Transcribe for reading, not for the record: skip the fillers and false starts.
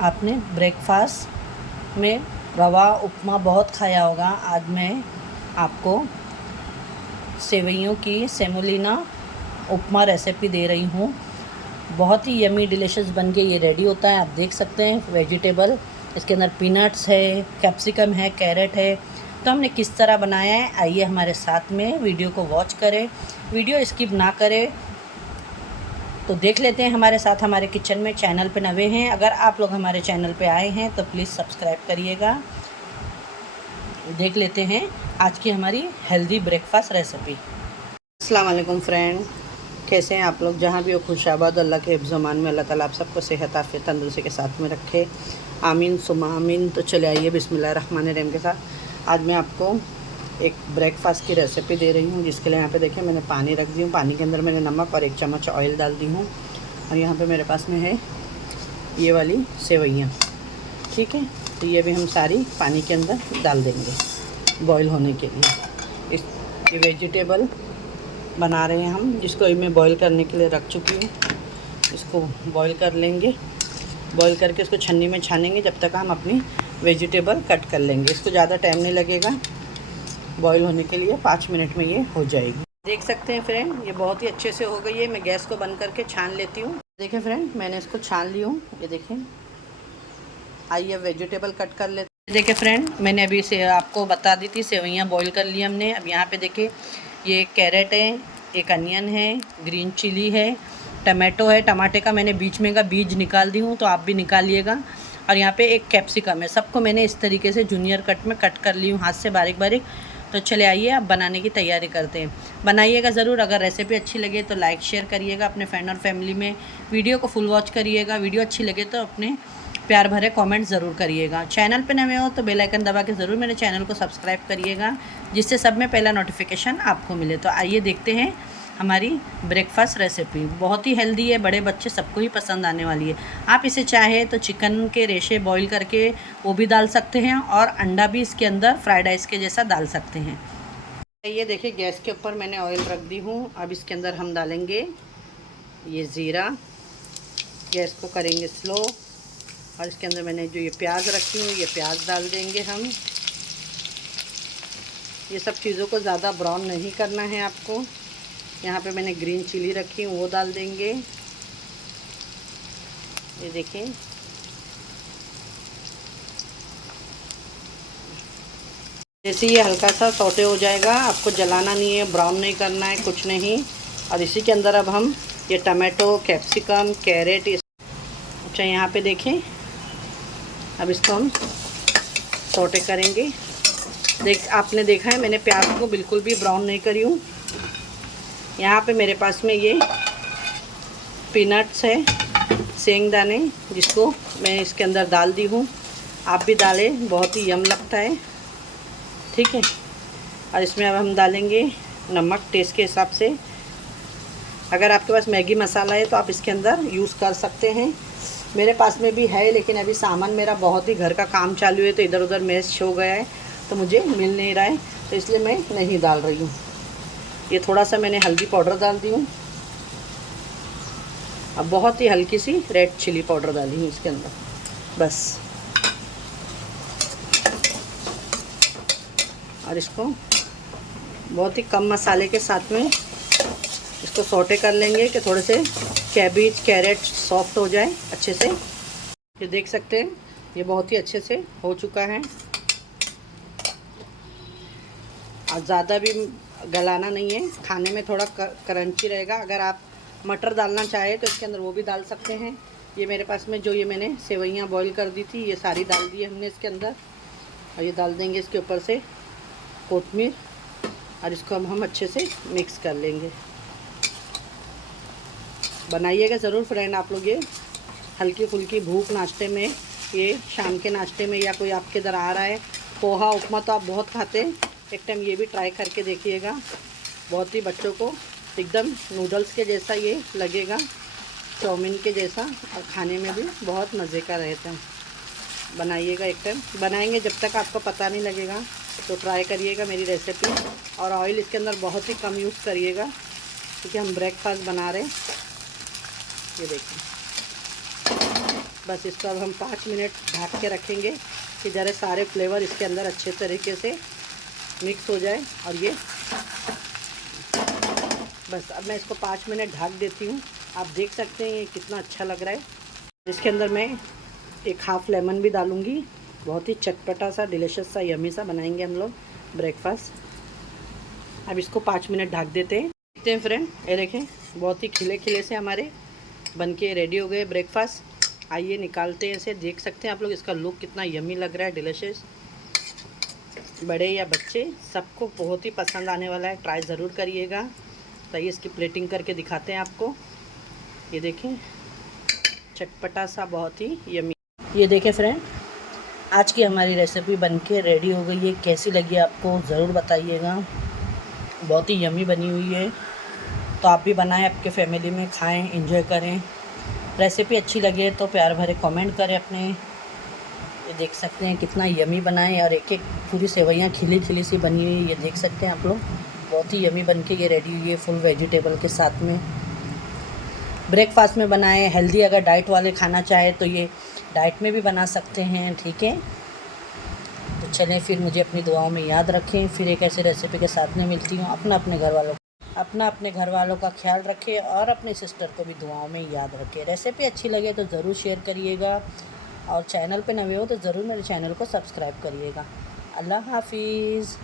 आपने ब्रेकफास्ट में रवा उपमा बहुत खाया होगा। आज मैं आपको सेवइयों की सेमोलिना उपमा रेसिपी दे रही हूँ। बहुत ही यमी डिलीशियस बन के ये रेडी होता है। आप देख सकते हैं वेजिटेबल, इसके अंदर पीनट्स है, कैप्सिकम है, कैरेट है। तो हमने किस तरह बनाया है, आइए हमारे साथ में वीडियो को वॉच करें, वीडियो स्किप ना करें। तो देख लेते हैं हमारे साथ हमारे किचन में। चैनल पे नए हैं, अगर आप लोग हमारे चैनल पे आए हैं तो प्लीज़ सब्सक्राइब करिएगा। देख लेते हैं आज की हमारी हेल्दी ब्रेकफास्ट रेसिपी। अस्सलाम वालेकुम फ्रेंड, कैसे हैं आप लोग? जहाँ भी हो खुशाबाद, अल्लाह के हिफ्ज़-ओ-मान में अल्लाह ताला आप सबको सेहत आफियत तंदुरुस्ती के साथ में रखे, आमीन सुमा आमीन। तो चले आइए बिस्मिल्लाहिर्रहमानिर्रहीम के साथ आज मैं आपको एक ब्रेकफास्ट की रेसिपी दे रही हूँ, जिसके लिए यहाँ पे देखिए मैंने पानी रख दी हूँ। पानी के अंदर मैंने नमक और 1 चम्मच ऑयल डाल दी हूँ। और यहाँ पे मेरे पास में है ये वाली सेवइयाँ, ठीक है। तो ये भी हम सारी पानी के अंदर डाल देंगे बॉईल होने के लिए। ये वेजिटेबल बना रहे हैं हम, जिसको मैं बॉईल करने के लिए रख चुकी हूँ। इसको बॉईल कर लेंगे, बॉईल करके इसको छन्नी में छानेंगे जब तक हम अपनी वेजिटेबल कट कर लेंगे। इसको ज़्यादा टाइम नहीं लगेगा बॉईल होने के लिए, 5 मिनट में ये हो जाएगी। देख सकते हैं फ्रेंड, ये बहुत ही अच्छे से हो गई है। मैं गैस को बंद करके छान लेती हूँ। देखें फ्रेंड, मैंने इसको छान ली हूँ, ये देखें। आइए अब वेजिटेबल कट कर लेते हैं। देखिए फ्रेंड, मैंने अभी से आपको बता दी थी, सेवइयाँ बॉईल कर ली हमने। अब यहाँ पे देखिए ये कैरेट है, एक अनियन है, ग्रीन चिली है, टमाटो है। टमाटे का मैंने बीच में का बीज निकाल दी हूँ, तो आप भी निकालिएगा। और यहाँ पे एक कैप्सिकम है। सबको मैंने इस तरीके से जूनियर कट में कट कर ली हूँ, हाथ से बारीक बारीक। तो चले आइए अब बनाने की तैयारी करते हैं। बनाइएगा ज़रूर। अगर रेसिपी अच्छी लगे तो लाइक शेयर करिएगा अपने फ्रेंड और फैमिली में। वीडियो को फुल वॉच करिएगा। वीडियो अच्छी लगे तो अपने प्यार भरे कमेंट ज़रूर करिएगा। चैनल पे नए हो तो बेल आइकन दबा के ज़रूर मेरे चैनल को सब्सक्राइब करिएगा, जिससे सब में पहला नोटिफिकेशन आपको मिले। तो आइए देखते हैं हमारी ब्रेकफास्ट रेसिपी। बहुत ही हेल्दी है, बड़े बच्चे सबको ही पसंद आने वाली है। आप इसे चाहे तो चिकन के रेशे बॉईल करके वो भी डाल सकते हैं, और अंडा भी इसके अंदर फ्राइड राइस के जैसा डाल सकते हैं। ये देखिए गैस के ऊपर मैंने ऑयल रख दी हूँ। अब इसके अंदर हम डालेंगे ये ज़ीरा। गैस को करेंगे स्लो, और इसके अंदर मैंने जो ये प्याज रखी हूँ, ये प्याज डाल देंगे हम। ये सब चीज़ों को ज़्यादा ब्राउन नहीं करना है आपको। यहाँ पे मैंने ग्रीन चिली रखी हूँ, वो डाल देंगे। ये देखिए, जैसे ये हल्का सा सौटे हो जाएगा, आपको जलाना नहीं है, ब्राउन नहीं करना है, कुछ नहीं। और इसी के अंदर अब हम ये टमाटो, कैप्सिकम, कैरेट, अच्छा यहाँ पे देखें, अब इसको हम सौटे करेंगे। आपने देखा है मैंने प्याज को बिल्कुल भी ब्राउन नहीं करी हूँ। यहाँ पे मेरे पास में ये पीनट्स है, सेंगदाने, जिसको मैं इसके अंदर डाल दी हूँ। आप भी डालें, बहुत ही यम लगता है, ठीक है। और इसमें अब हम डालेंगे नमक टेस्ट के हिसाब से। अगर आपके पास मैगी मसाला है तो आप इसके अंदर यूज़ कर सकते हैं। मेरे पास में भी है, लेकिन अभी सामान मेरा बहुत ही घर का काम चालू है, तो इधर उधर मैश हो गया है, तो मुझे मिल नहीं रहा है, तो इसलिए मैं नहीं डाल रही हूँ। ये थोड़ा सा मैंने हल्दी पाउडर डाल दी हूँ। अब बहुत ही हल्की सी रेड चिली पाउडर डाली हूँ इसके अंदर, बस। और इसको बहुत ही कम मसाले के साथ में इसको सौटे कर लेंगे कि थोड़े से कैबेज, कैरेट सॉफ्ट हो जाए अच्छे से। ये देख सकते हैं, ये बहुत ही अच्छे से हो चुका है। और ज़्यादा भी गलाना नहीं है, खाने में थोड़ा क्रंची रहेगा। अगर आप मटर डालना चाहें तो इसके अंदर वो भी डाल सकते हैं। ये मेरे पास में जो ये मैंने सेवइयाँ बॉईल कर दी थी, ये सारी डाल दी है हमने इसके अंदर। और ये डाल देंगे इसके ऊपर से कोतमीर, और इसको अब हम अच्छे से मिक्स कर लेंगे। बनाइएगा ज़रूर फ्रेंड आप लोग। ये हल्की फुल्की भूख नाश्ते में, ये शाम के नाश्ते में, या कोई आपके इधर आ रहा है, पोहा उपमा तो आप बहुत खाते हैं, एक टाइम ये भी ट्राई करके देखिएगा। बहुत ही बच्चों को एकदम नूडल्स के जैसा ये लगेगा, चाउमीन के जैसा, और खाने में भी बहुत मज़े का रहता है। बनाइएगा एक टाइम, बनाएंगे जब तक आपको पता नहीं लगेगा, तो ट्राई करिएगा मेरी रेसिपी। और ऑयल इसके अंदर बहुत ही कम यूज़ करिएगा, क्योंकि हम ब्रेकफास्ट बना रहे हैं। ये देखिए बस इसको अब हम 5 मिनट ढक के रखेंगे कि ज़रा सारे फ्लेवर इसके अंदर अच्छे तरीके से मिक्स हो जाए। और ये बस अब मैं इसको 5 मिनट ढक देती हूँ। आप देख सकते हैं ये कितना अच्छा लग रहा है। इसके अंदर मैं एक हाफ़ लेमन भी डालूँगी। बहुत ही चटपटा सा, डिलीशियस सा, यमी सा बनाएंगे हम लोग ब्रेकफास्ट। अब इसको 5 मिनट ढक देते हैं। देखते हैं फ्रेंड, ये देखें बहुत ही खिले खिले से हमारे बनके रेडी हो गए ब्रेकफास्ट। आइए निकालते हैं इसे। देख सकते हैं आप लोग इसका लुक कितना यमी लग रहा है, डिलीशियस। बड़े या बच्चे सबको बहुत ही पसंद आने वाला है। ट्राई ज़रूर करिएगा। तो ये इसकी प्लेटिंग करके दिखाते हैं आपको। ये देखें चटपटा सा, बहुत ही यमी। ये देखें फ्रेंड, आज की हमारी रेसिपी बनके रेडी हो गई है। कैसी लगी आपको ज़रूर बताइएगा। बहुत ही यमी बनी हुई है। तो आप भी बनाएं, आपके फैमिली में खाएं, एंजॉय करें। रेसिपी अच्छी लगे तो प्यार भरे कमेंट करें अपने। ये देख सकते हैं कितना यमी बनाएं। और एक एक पूरी सेवइयाँ खिली खिली सी बनी हुई है। ये देख सकते हैं आप लोग, बहुत ही यमी बनके ये रेडी हुई है फुल वेजिटेबल के साथ में। ब्रेकफास्ट में बनाएं। हेल्दी अगर डाइट वाले खाना चाहे तो ये डाइट में भी बना सकते हैं, ठीक है। तो चलें फिर, मुझे अपनी दुआओं में याद रखें। फिर एक ऐसी रेसिपी के साथ में मिलती हूँ। अपने घर वालों का ख्याल रखें और अपने सिस्टर को भी दुआओं में याद रखें। रेसिपी अच्छी लगे तो ज़रूर शेयर करिएगा। और चैनल पे नए हो तो ज़रूर मेरे चैनल को सब्सक्राइब करिएगा। अल्लाह हाफिज़।